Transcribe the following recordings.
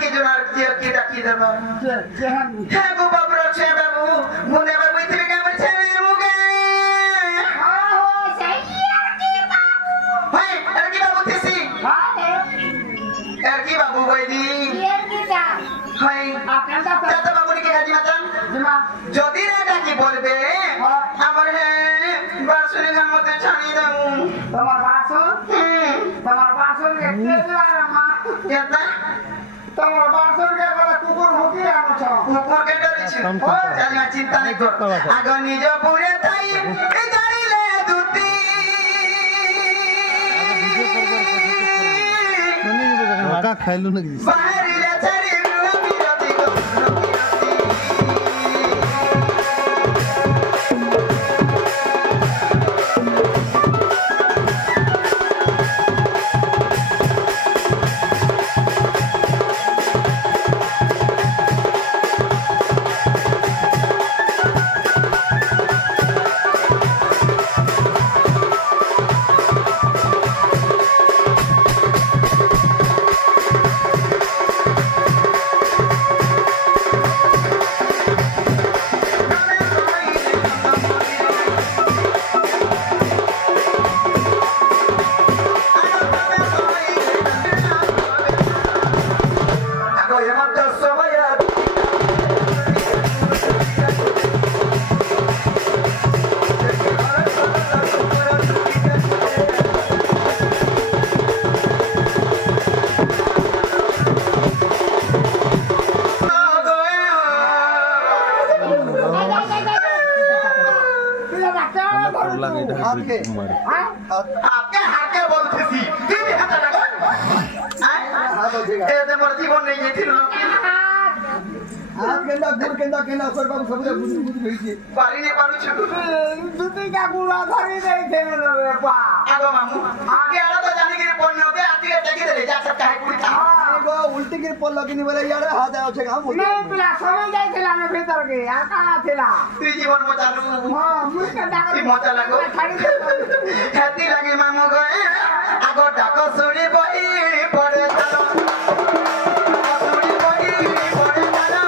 की जोनार की डाकी दबा है गो बाबरो छे बाबू मुने बाबू इतने का बच्चे मुगे हां हो सही है अरकी बाबू थीसी अरकी बाबू बैदी है आपन का दादा बाबू के गाजी मतन যদি রে ডাকি বলবে আমার হে বাসুরি গান মতে ছানি দাও তোমার বাসন কে দেওয়ার মা কেতা তোমার বাসন কে বলে কুকুর ভুকি আনছ কুকুর কে ডরিছি জানি চিন্তা নাই কর আগ নিজ পুরে তাই এ জানিলে দুতি का खाइलु न বাহিরে ছাড়ি বিরতি आपके हाके बोलते सी दीदी हाथ लगा ए ते मोर जीवन नहीं ये थिलो आप केंदा कर बाबू सब बुझ भेजी पारी ने पारू छु দুটি কা গুলা ধরি দেই দেন রে পা आगो मामू आगे आला तो जाने के पन्ने होते आती के टेकी दे जा सब काहे पुरी था एगो उल्टी गिर पल लगिनी बोले यार हाथ आउ छे काम নে পিলা সবাই যাইছিলা না ভিতর কে আর কানা ছিলা तुई जीवन मचालू हां মুকে ডাক ती मजा लागो खेती लगी मामू गए आगो डाको सुनी बई पड़े चलो सुनी बई पड़े चलो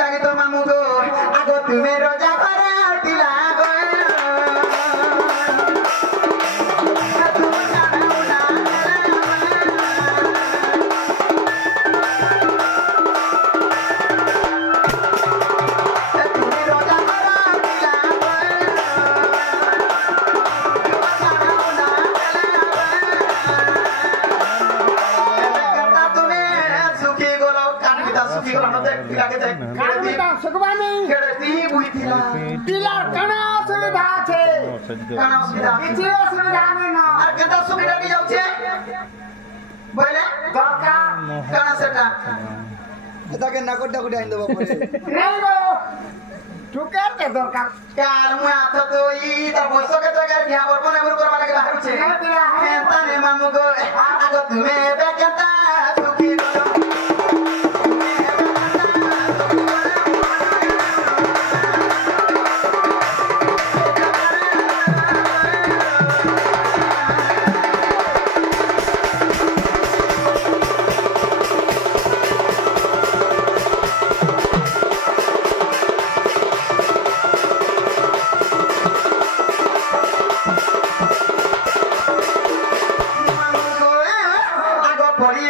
लगे तो मामू गो आगो तुम्हें रोजा भरा टिला পিলার কানা সুবিধা আছে কানা সুবিধা কিছু অসুবিধা নেই না আর কেতা সুবিধা কি যাচ্ছে বলে দরকার কানা সেটা এটা কে নাকটা কুটি আইন দেব পরে নেই গো টুকার কে দরকার কাল মু আত তো ই তার বয়স কে তো গার বিয়া বর্বন এমন করবা লাগে বাহারুছে হেতা নে মামু গো আগো তুমি বে কেতা সুখী গো পড়ি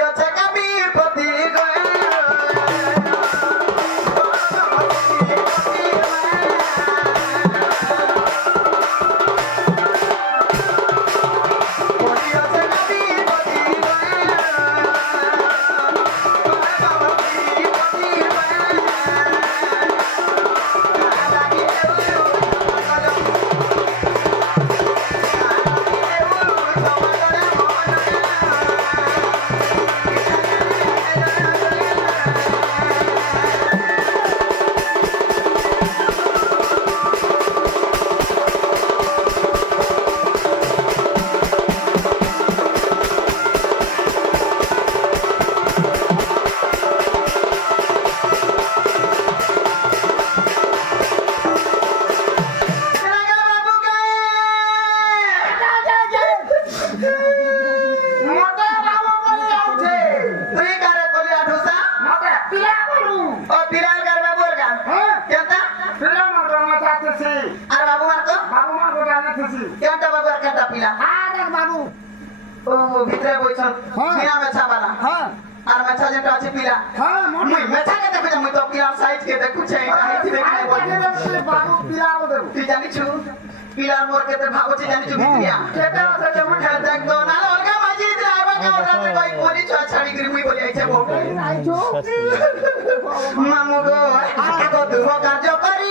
ভিতরে বইছন বিনা মেছা বালা হ্যাঁ আর মেছা যেটা আছে পিলা হ্যাঁ মুই মেছা কে দেখু মুই তো পিলার সাইজ কে দেখু চাই আইতি দেখি নাই বল বাবু পিলাও দেব তুই জানিছু পিলার মোর কেতে ভাবছি জানিছু ভিতরিয়া কেতে আছে যে মুঠে দেখ তো না অলগা মাঝি দিলা আইবা কে ওরাতে কই মরি ছ ছাড়ি করি মুই বলি আইছে বউ আইছো মামু গো আগো দুহ কার্য করি